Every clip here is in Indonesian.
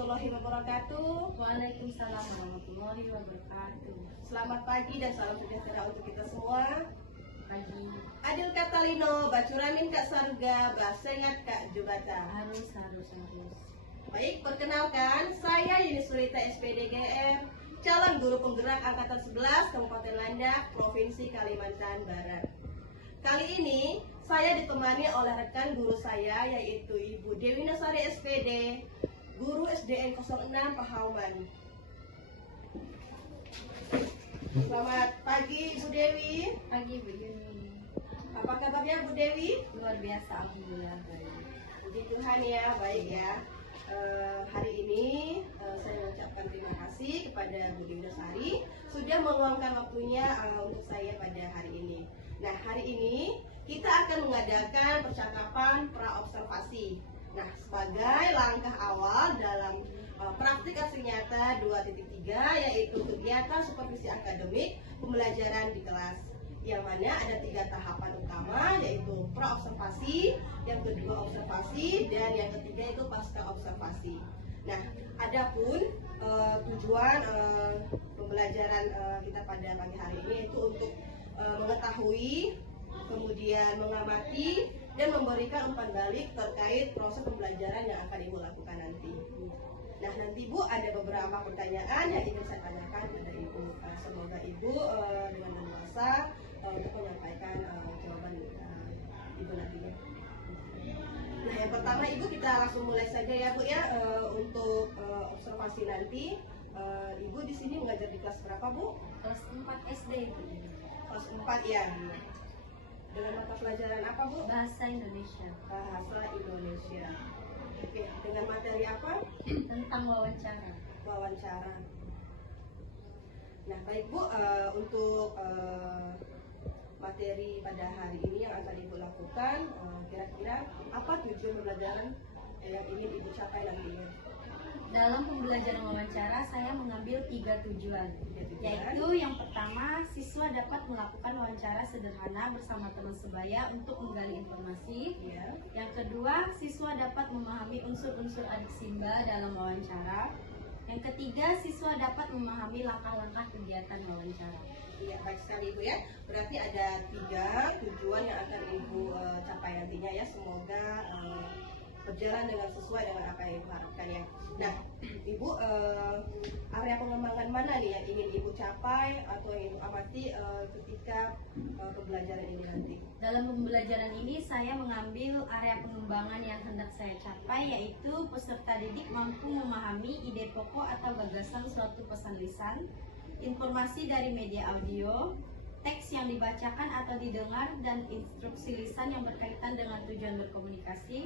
warahmatullahi wabarakatuh. Waalaikumsalam warahmatullahi wabarakatuh. Selamat pagi dan salam sejahtera untuk kita semua. Pagi. Adil Katalino, Bacuramin Kak Saruga, Basengat Kak Jubata. Harus. Baik, perkenalkan, saya Yuni Surita SPDGR, calon guru penggerak Angkatan 11 Kabupaten Landak, Provinsi Kalimantan Barat. Kali ini, saya ditemani oleh rekan guru saya, yaitu Ibu Dewi Nasari SPD, Guru SDN 06 Pahauman. Selamat pagi, Bu Dewi. Pagi Bu Yuni. Apa kabarnya, Bu Dewi? Luar biasa, alhamdulillah baik. Puji Tuhan ya, baik ya. Hari ini saya mengucapkan terima kasih kepada Bu Dewi Nasari sudah meluangkan waktunya untuk saya pada hari ini. Nah, hari ini kita akan mengadakan percakapan pra-observasi. Nah, sebagai langkah awal dalam praktik aksi nyata 2.3, yaitu kegiatan supervisi akademik pembelajaran di kelas, yang mana ada 3 tahapan utama, yaitu pra-observasi, yang kedua observasi, dan yang ketiga itu pasca observasi. Nah, adapun tujuan pembelajaran kita pada pagi hari ini itu untuk mengetahui, kemudian mengamati, dan memberikan umpan balik terkait proses pembelajaran yang akan Ibu lakukan nanti. Nah, nanti Bu ada beberapa pertanyaan yang ingin saya tanyakan kepada Ibu. Semoga Ibu dengan leluasa untuk menyampaikan jawaban Ibu nantinya. Nah, yang pertama Ibu, kita langsung mulai saja ya Bu ya. Untuk observasi nanti, Ibu di sini mengajar di kelas berapa Bu? Kelas 4 SD. Kelas 4 ya. Dengan mata pelajaran apa Bu? Bahasa Indonesia. Bahasa Indonesia. Oke, dengan materi apa? Tentang wawancara. Wawancara. Nah, baik Bu, untuk materi pada hari ini yang akan Ibu lakukan, kira-kira apa tujuan pembelajaran yang ingin Ibu capai nantinya? Dalam pembelajaran wawancara, saya mengambil 3 tujuan, yaitu yang pertama, siswa dapat melakukan wawancara sederhana bersama teman sebaya untuk menggali informasi. Ya. Yang kedua, siswa dapat memahami unsur-unsur adik simba dalam wawancara. Yang ketiga, siswa dapat memahami langkah-langkah kegiatan wawancara. Iya, baik sekali Ibu ya. Berarti ada 3 tujuan yang akan Ibu capai nantinya ya. Semoga berjalan dengan sesuai dengan apa yang Ibu harapkan ya. Nah, Ibu, area pengembangan mana nih yang ingin Ibu capai atau yang Ibu amati ketika pembelajaran ini nanti? Dalam pembelajaran ini, saya mengambil area pengembangan yang hendak saya capai, yaitu peserta didik mampu memahami ide pokok atau gagasan suatu pesan lisan, informasi dari media audio, teks yang dibacakan atau didengar, dan instruksi lisan yang berkaitan dengan tujuan berkomunikasi.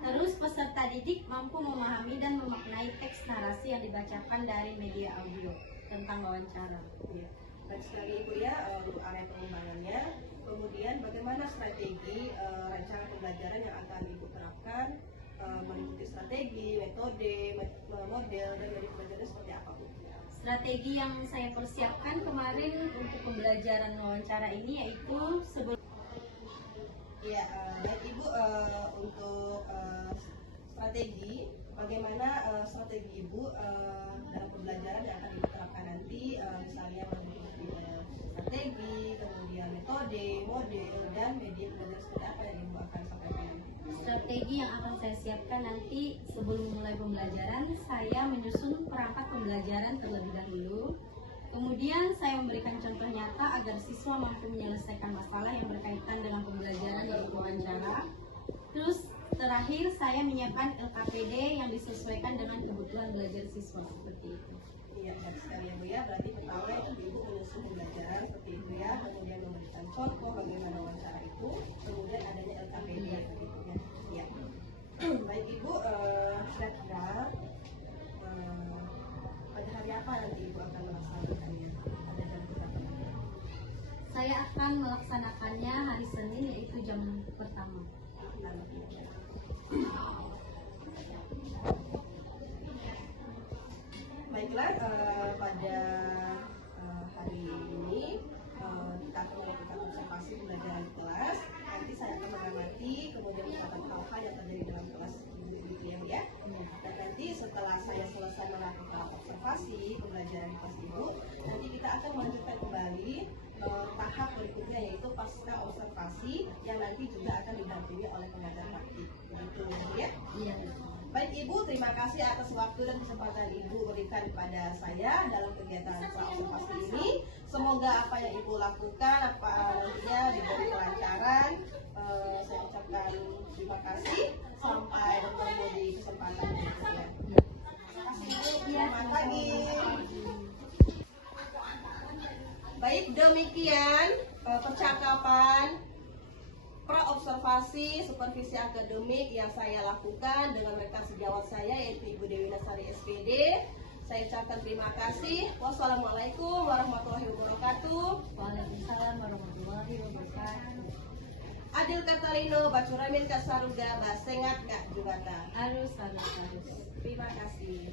Terus peserta didik mampu memahami dan memaknai teks narasi yang dibacakan dari media audio tentang wawancara. Ya, baik sekali Ibu ya untuk area pengembangannya. Kemudian bagaimana strategi rancangan pembelajaran yang akan Ibu terapkan, mengikuti strategi, metode, model, dan dari pembelajaran seperti apa Bu? Strategi yang saya persiapkan kemarin untuk pembelajaran wawancara ini yaitu sebelum. Iya, baik Ibu, untuk strategi, bagaimana strategi Ibu dalam pembelajaran yang akan Ibu terapkan nanti, misalnya mengikuti strategi, kemudian metode, model, dan media pembelajaran seperti apa yang Ibu akan sampaikan nanti? Strategi yang akan saya siapkan nanti sebelum mulai pembelajaran, saya menyusun perangkat pembelajaran terlebih dahulu. Kemudian saya memberikan contoh nyata agar siswa mampu menyelesaikan masalah yang berkaitan dengan pembelajaran yaitu wawancara. Terus terakhir saya menyiapkan LKPD yang disesuaikan dengan kebutuhan belajar siswa seperti itu. Iya, baik sekali ya Bu ya. Berarti pertama itu Ibu menyusun pembelajaran seperti itu ya, kemudian memberikan contoh bagaimana wawancara itu, kemudian adanya LKPD begitu ya. Iya. Baik Ibu, kira-kira pada hari apa nanti Ibu akan melaksanakannya? Pada jam berapa? Saya akan melaksanakannya hari Senin yaitu jam pertama. Baiklah, pada hari ini kita akan melakukan observasi pembelajaran di kelas. Nanti saya akan mengamati, kemudian mencatat hal-hal yang terjadi dalam kelas gitu ya. Dan nanti setelah saya selesai melakukan observasi pembelajaran di kelas ibu, nanti kita akan melanjutkan kembali tahap berikutnya, yaitu pasca observasi yang nanti juga akan didampingi oleh pengajar praktik. Begitu ya? Iya. Baik Ibu, terima kasih atas waktu dan kesempatan Ibu berikan kepada saya dalam kegiatan observasi ini. Semoga apa yang Ibu lakukan, nantinya diberi kelancaran. Saya ucapkan terima kasih. Sampai bertemu di kesempatan berikutnya. Terima kasih Ibu. Selamat pagi. Baik, demikian percakapan pra-observasi supervisi akademik yang saya lakukan dengan rekan sejawat saya, yaitu Ibu Dewi Nasari SPD. Saya ucapkan terima kasih. Wassalamualaikum warahmatullahi wabarakatuh. Waalaikumsalam warahmatullahi wabarakatuh. Adil Katarino, Bacuramin Kak Saruga, Basengat Kak Jugata. Harus. Terima kasih.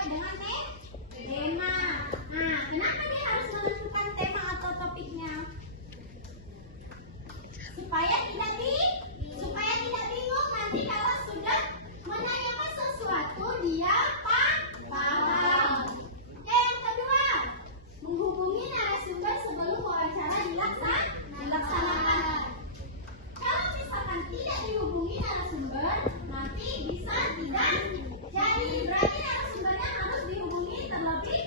dimulai dengan tema. Nah, kenapa dia harus menentukan tema atau topiknya? Supaya tidak bingung nanti kalau sudah menanyakan sesuatu dia paham. Oke, yang kedua, menghubungi narasumber sebelum wawancara dilaksanakan. Kalau misalkan tidak dihubungi narasumber, nanti bisa tidak jadi. Berarti narasumbernya harus dihubungi terlebih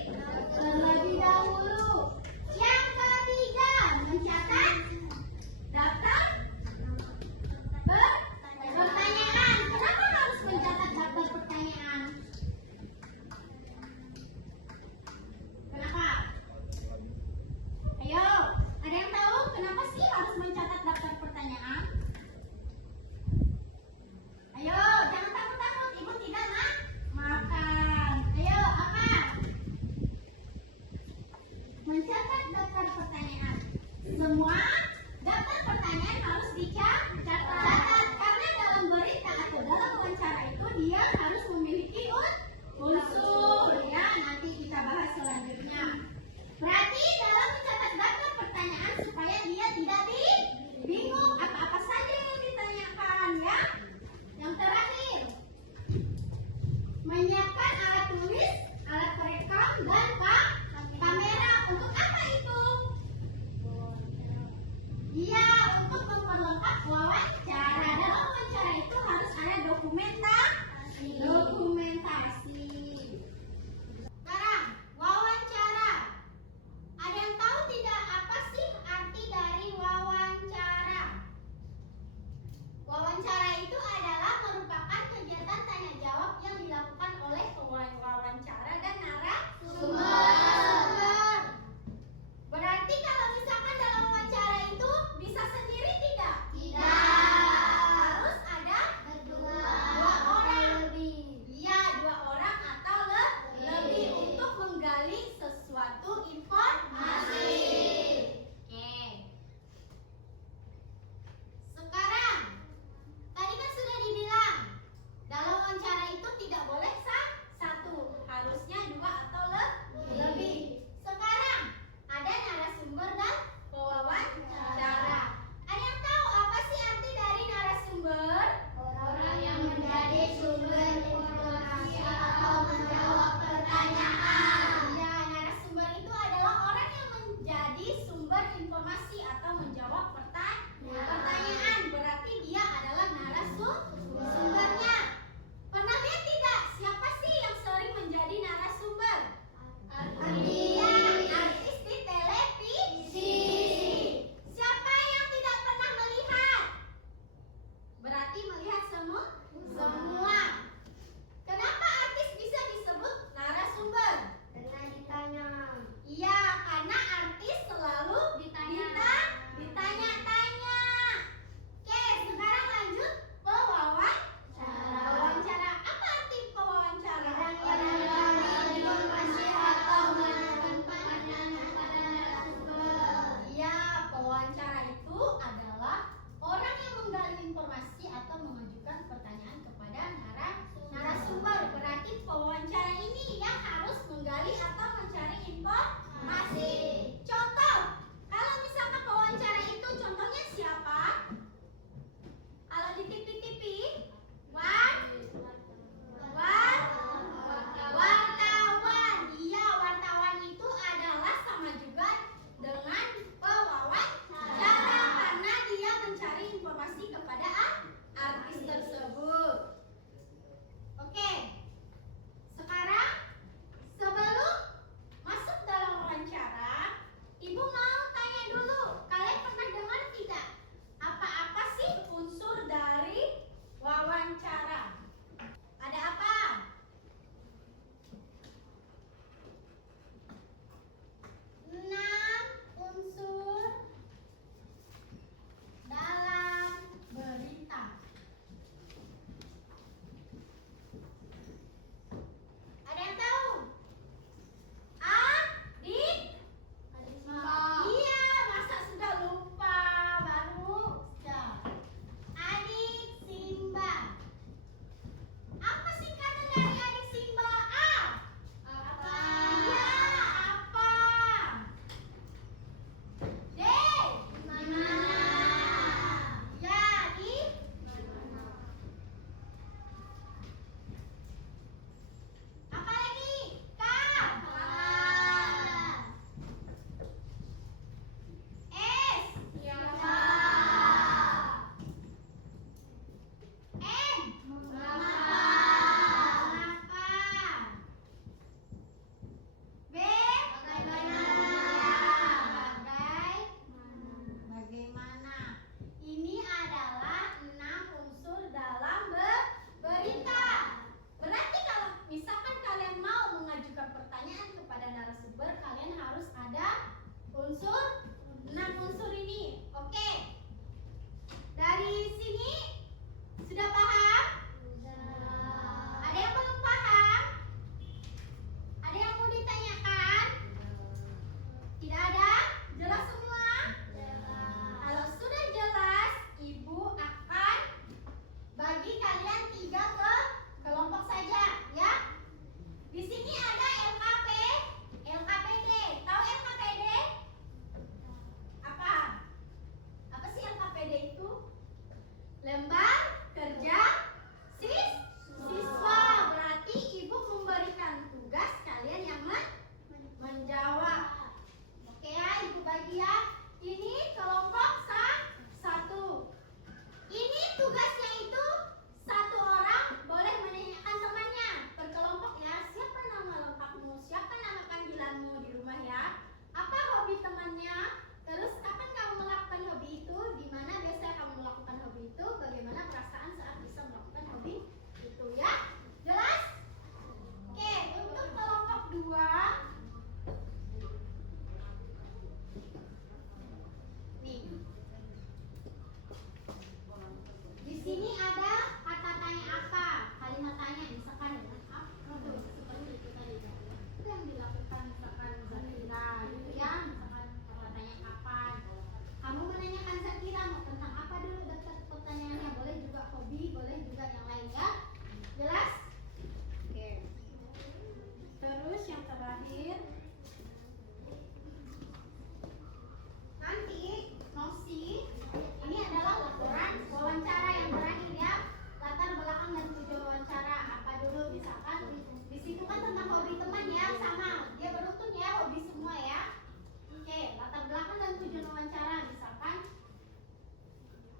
misalkan di situ kan tentang hobi teman ya, sama dia beruntun ya, hobi semua ya. Oke, latar belakang dan tujuan wawancara misalkan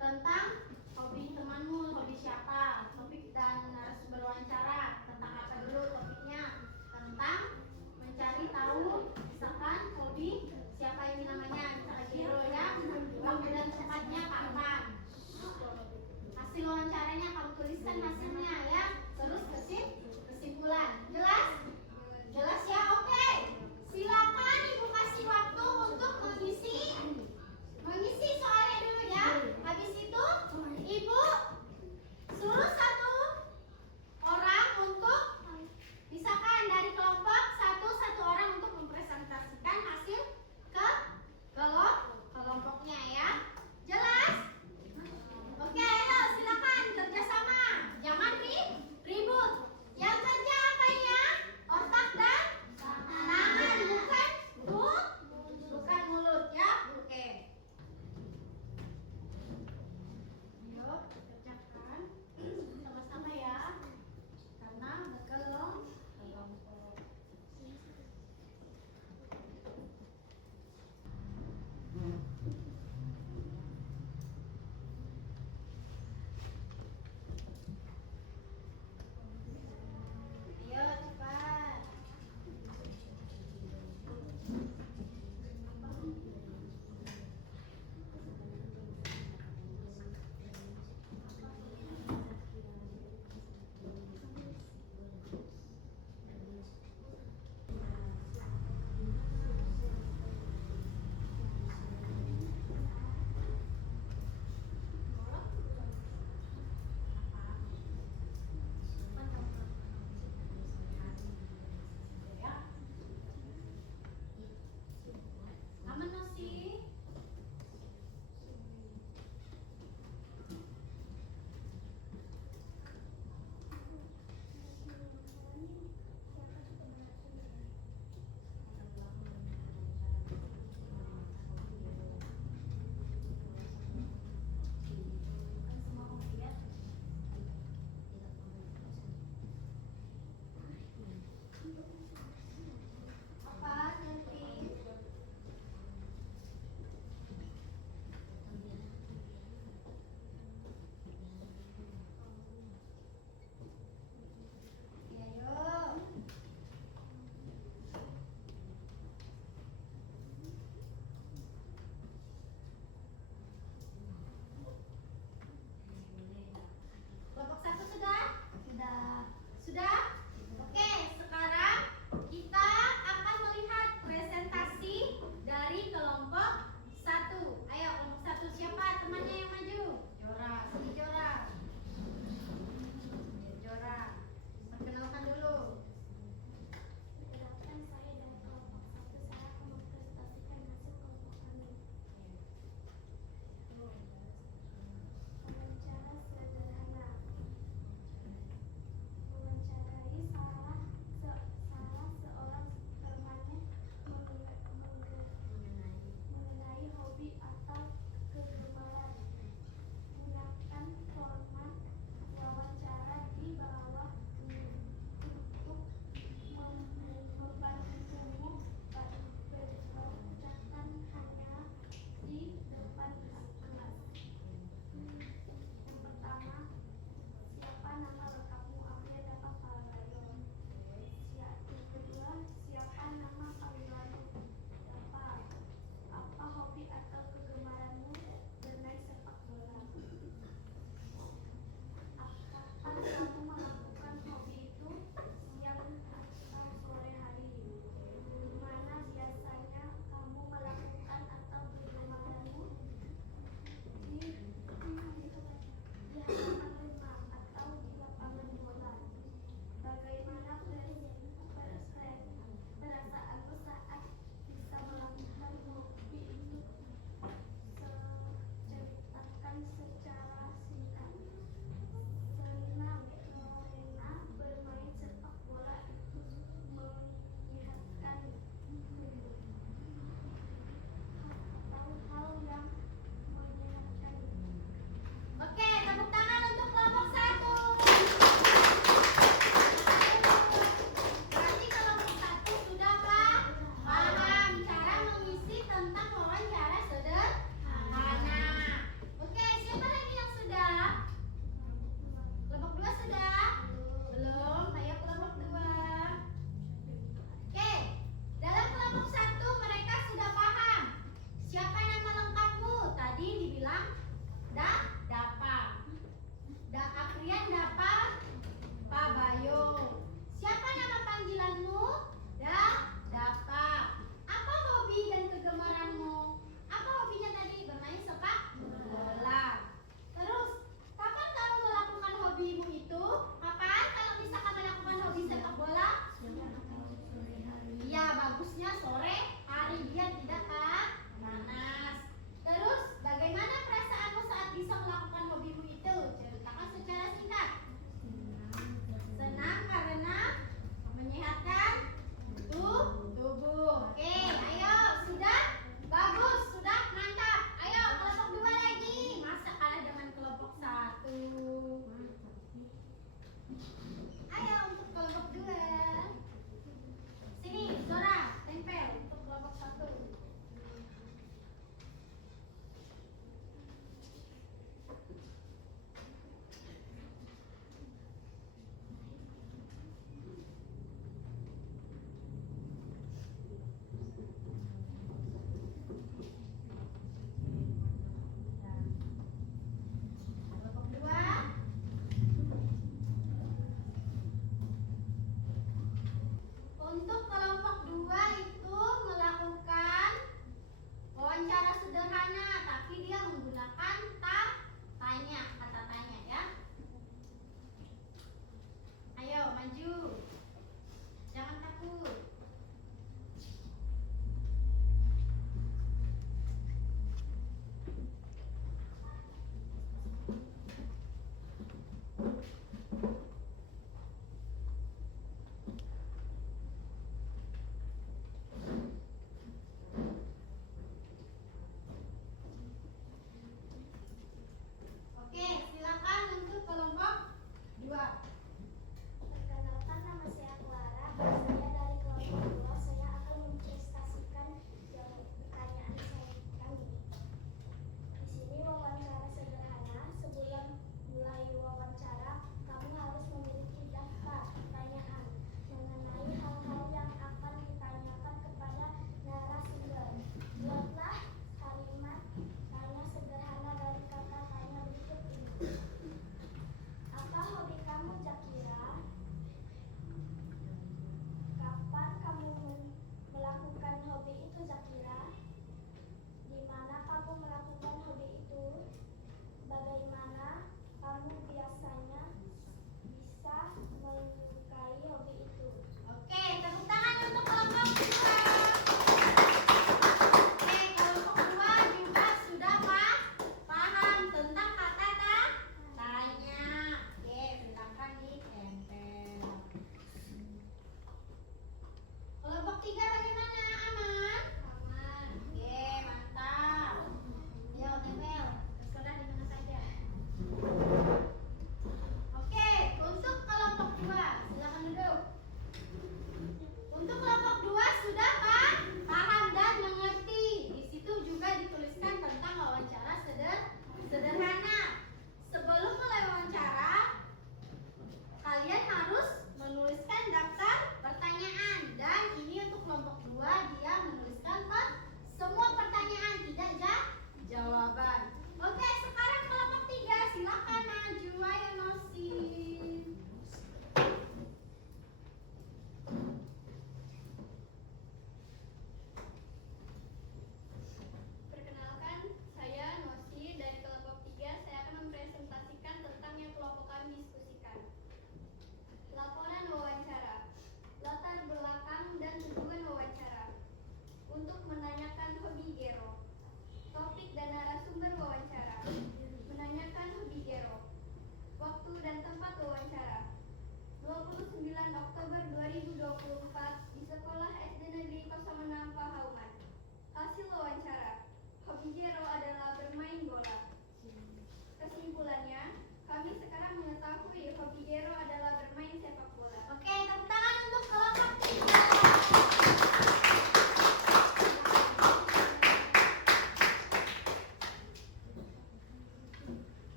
tentang hobi temanmu, hobi siapa, topik dan narasumber wawancara tentang apa dulu topiknya, tentang mencari tahu misalkan hobi siapa ini namanya, misalkan Giro ya, waktu dan tempatnya kapan, hasil wawancaranya kamu tuliskan hasilnya ya, terus kesimpulan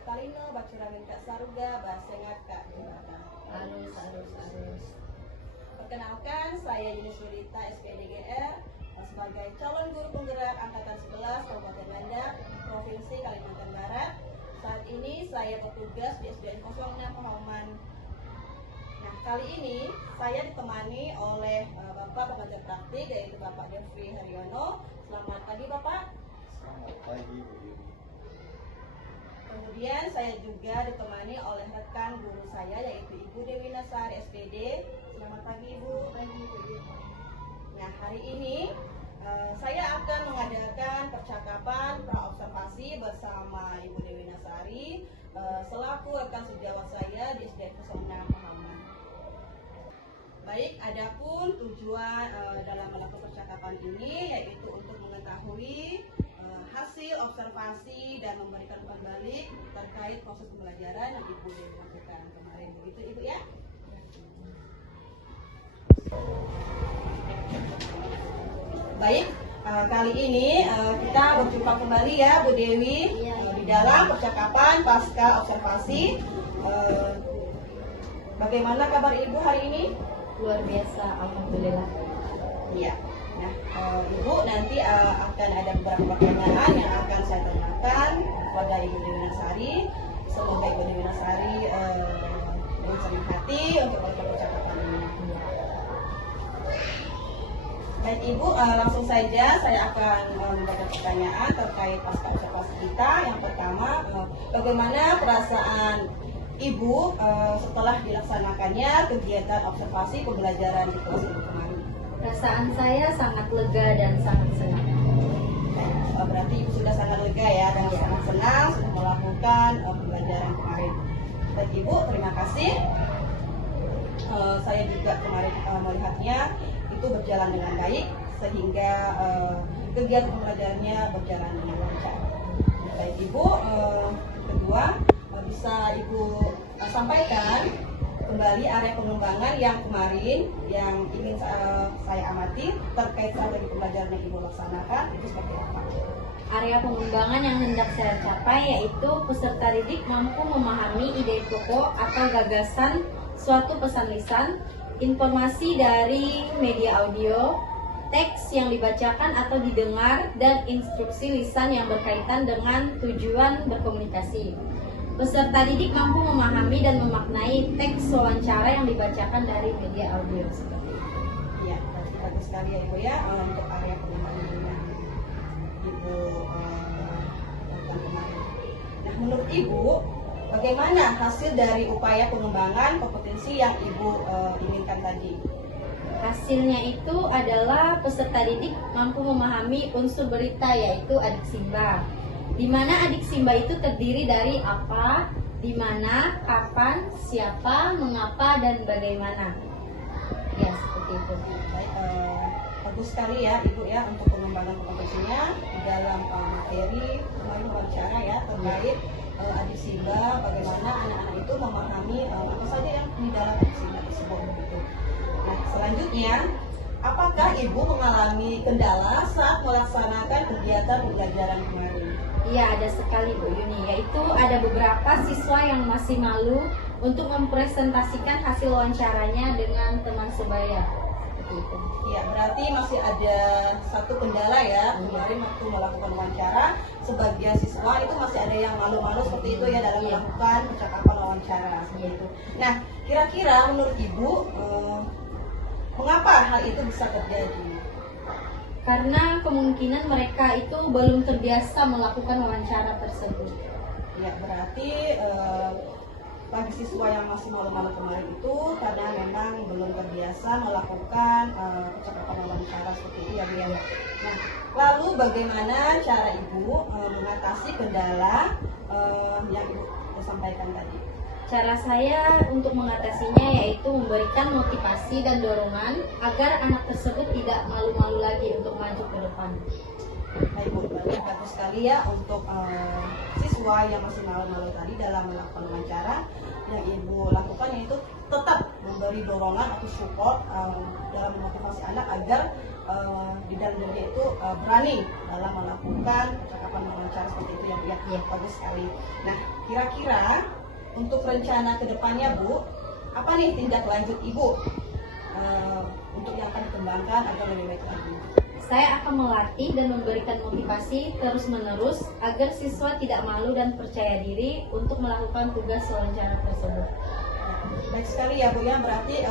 Kak Talino, bacuramin Kak Saruga, basengat Kak Jumata. Arus. Perkenalkan, saya Yuni Sulita, SPDGR, sebagai calon guru penggerak Angkatan 11 Kabupaten Landak, Provinsi Kalimantan Barat. Saat ini saya bertugas di SDN 06 Pahauman. Nah, kali ini saya ditemani oleh Bapak pengajar praktik, yaitu Bapak Devri Haryono. Selamat pagi Bapak. Selamat pagi Bu Yuni. Kemudian saya juga ditemani oleh rekan guru saya, yaitu Ibu Dewi Nasari, SPD. Selamat pagi Ibu. Nah, hari ini saya akan mengadakan percakapan praobservasi bersama Ibu Dewi Nasari selaku rekan sejawat saya di SDN 06 Pahauman. Baik, adapun tujuan dalam melakukan percakapan ini yaitu untuk mengetahui hasil observasi dan memberikan umpan balik terkait proses pembelajaran yang Ibu Dewi lakukan kemarin. Begitu Ibu ya? Baik, kali ini kita berjumpa kembali ya Bu Dewi di dalam percakapan pasca observasi. Bagaimana kabar Ibu hari ini? Luar biasa, alhamdulillah. Iya. Nah, Ibu nanti akan ada beberapa pertanyaan yang akan saya tanyakan kepada Ibu Dewi Nasari. Semoga Ibu Dewi Nasari dengan senang hati untuk melakukan percakapan ini. Baik Ibu, langsung saja saya akan membaca pertanyaan terkait pasca observasi kita. Yang pertama, bagaimana perasaan Ibu setelah dilaksanakannya kegiatan observasi pembelajaran di kelas Ibu kemarin? Perasaan saya sangat lega dan sangat senang. Berarti Ibu sudah sangat lega ya dan sangat senang sudah melakukan pembelajaran kemarin. Baik Ibu, terima kasih. Saya juga kemarin melihatnya itu berjalan dengan baik sehingga kegiatan pembelajarannya berjalan dengan lancar. Baik Ibu, kedua bisa Ibu sampaikan kembali area pengembangan yang kemarin yang ingin saya amati terkait strategi pembelajaran yang Ibu laksanakan itu seperti apa? Area pengembangan yang hendak saya capai yaitu peserta didik mampu memahami ide pokok atau gagasan suatu pesan lisan, informasi dari media audio, teks yang dibacakan atau didengar, dan instruksi lisan yang berkaitan dengan tujuan berkomunikasi. Peserta didik mampu memahami dan memaknai teks wawancara yang dibacakan dari media audio seperti itu. Iya, bagus sekali ya Ibu ya untuk area pengembangan yang Ibu lakukan kemarin. Nah, menurut Ibu, bagaimana hasil dari upaya pengembangan kompetensi yang Ibu inginkan tadi? Hasilnya itu adalah peserta didik mampu memahami unsur berita yaitu adik simba. Di mana adik simba itu terdiri dari apa, di mana, kapan, siapa, mengapa, dan bagaimana. Ya, seperti itu. Baik, bagus sekali ya Ibu ya untuk pengembangan kompetensinya di dalam materi kemarin wawancara ya terkait adik simba, bagaimana anak-anak itu memahami apa saja yang di dalam adik simba tersebut. Gitu. Nah, selanjutnya, apakah Ibu mengalami kendala saat melaksanakan kegiatan pembelajaran kemarin? Iya, ada sekali Bu Yuni, yaitu ada beberapa siswa yang masih malu untuk mempresentasikan hasil wawancaranya dengan teman sebaya. Seperti itu. Iya, berarti masih ada satu kendala ya kemarin waktu melakukan wawancara sebagian siswa itu masih ada yang malu-malu seperti itu ya dalam melakukan percakapan wawancara seperti itu. Nah, kira-kira menurut Ibu mengapa hal itu bisa terjadi? Karena kemungkinan mereka itu belum terbiasa melakukan wawancara tersebut. Ya, berarti bagi siswa yang masih malu-malu kemarin itu karena memang belum terbiasa melakukan percakapan wawancara seperti itu ya Bu ya. Nah, lalu bagaimana cara Ibu mengatasi kendala yang Ibu sampaikan tadi? Cara saya untuk mengatasinya yaitu memberikan motivasi dan dorongan agar anak tersebut tidak malu-malu lagi untuk maju ke depan. Baik Bu, bagus sekali ya untuk siswa yang masih malu-malu tadi dalam melakukan wawancara. Yang Ibu lakukan yaitu tetap memberi dorongan atau support dalam memotivasi anak agar di dalam dirinya itu berani dalam melakukan percakapan wawancara seperti itu yang bagus sekali. Nah, kira-kira untuk rencana kedepannya Bu, apa nih tindak lanjut Ibu untuk yang akan dikembangkan agar lebih baik lagi? Saya akan melatih dan memberikan motivasi terus-menerus agar siswa tidak malu dan percaya diri untuk melakukan tugas wawancara tersebut. Baik sekali ya Bu ya, berarti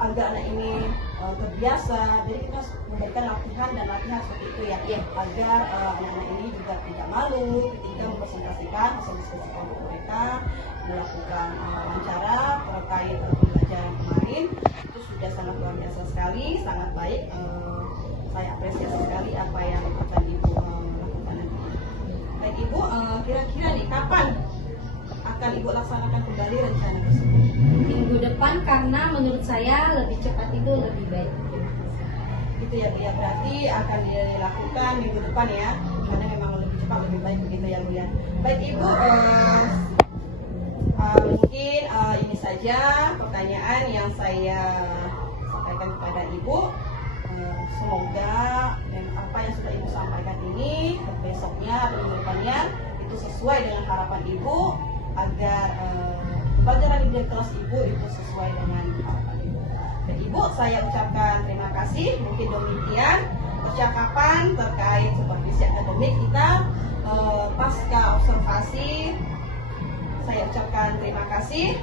agar anak ini terbiasa, jadi kita harus memberikan latihan dan latihan seperti itu ya, agar anak-anak ini juga tidak malu ketika mempresentasikan hasil diskusi kelompok mereka, melakukan wawancara terkait pembelajaran kemarin. Itu sudah sangat luar biasa sekali, sangat baik. Saya apresiasi sekali apa yang akan Ibu lakukan nanti. Baik Ibu, kira-kira nih kapan akan Ibu laksanakan kembali rencana tersebut? Minggu depan, karena menurut saya lebih cepat itu lebih baik. Gitu ya Bu ya, berarti akan dilakukan minggu depan ya, karena memang lebih cepat lebih baik begitu ya Bu ya. Baik Ibu, mungkin ini saja pertanyaan yang saya sampaikan kepada Ibu. Semoga apa yang sudah Ibu sampaikan ini besoknya atau minggu depannya itu sesuai dengan harapan Ibu, agar pelajaran di kelas Ibu itu sesuai dengan harapan Ibu. Dan Ibu, saya ucapkan terima kasih. Mungkin demikian percakapan terkait supervisi akademik kita pasca observasi. Saya ucapkan terima kasih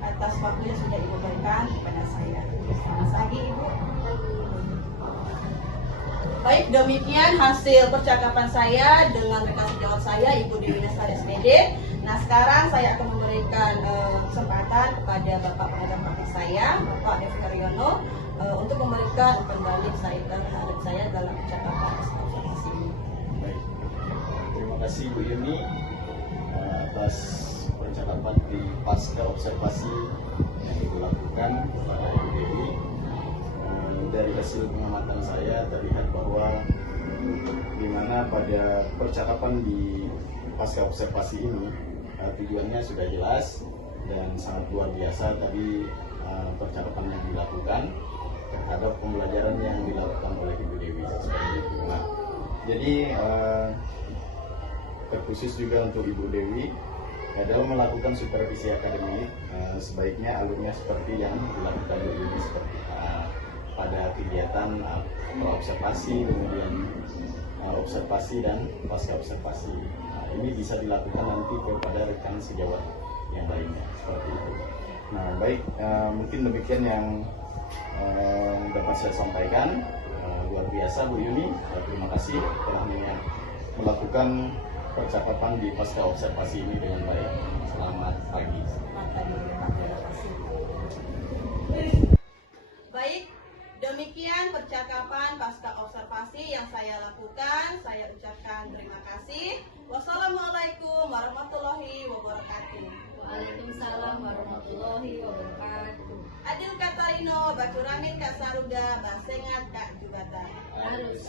atas waktu yang sudah Ibu berikan kepada saya. Selamat pagi Ibu. Baik, demikian hasil percakapan saya dengan rekan sejawat saya, Ibu Dewi Nasari SPD. Nah, sekarang saya akan memberikan kesempatan kepada Bapak pengajar praktik saya, Bapak Devi Haryono, untuk memberikan kembali terhadap saya dalam percakapan observasi ini. Baik, terima kasih Bu Yuni atas percakapan di pasca observasi yang Ibu lakukan kepada Ibu Dewi. Dari hasil pengamatan saya terlihat bahwa di mana pada percakapan di pasca observasi ini tujuannya sudah jelas dan sangat luar biasa tadi percakapan yang dilakukan terhadap pembelajaran yang dilakukan oleh Ibu Dewi seperti itu. Nah, jadi terkhusus juga untuk Ibu Dewi dalam melakukan supervisi akademik, sebaiknya alurnya seperti yang dilakukan Bu Yuni seperti pada kegiatan observasi, kemudian observasi dan pasca observasi. Nah, ini bisa dilakukan nanti kepada rekan sejawat yang lainnya seperti itu. Nah, baik, mungkin demikian yang dapat saya sampaikan. Luar biasa Bu Yuni, terima kasih telah melakukan percakapan di pasca observasi ini dengan baik. Selamat pagi. Baik, demikian percakapan pasca observasi yang saya lakukan. Saya ucapkan terima kasih. Wassalamualaikum warahmatullahi wabarakatuh. Waalaikumsalam warahmatullahi wabarakatuh. Adil Katarino, Bacuramin Kak Saruga, Basengat Kak Jubatan. Harus.